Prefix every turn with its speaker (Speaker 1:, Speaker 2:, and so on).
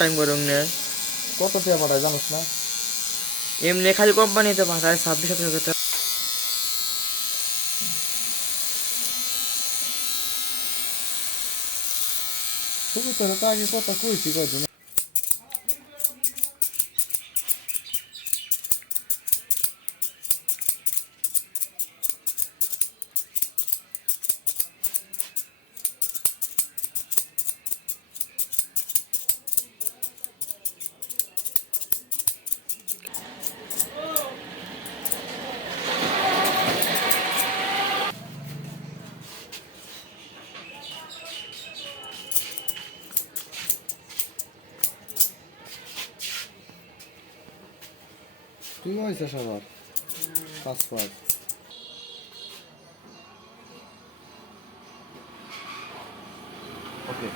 Speaker 1: Time করুন না।
Speaker 2: কত টাকা পাঠায় জানিস না?
Speaker 1: এমনি খালি কোম্পানিতে পাঠায় ছাব্বিশ সাতাশ হাজার টাকা।
Speaker 2: তবু তোর তো আগে কথা কইছি কয়দিন Kim o yüzden var? Password. Ok.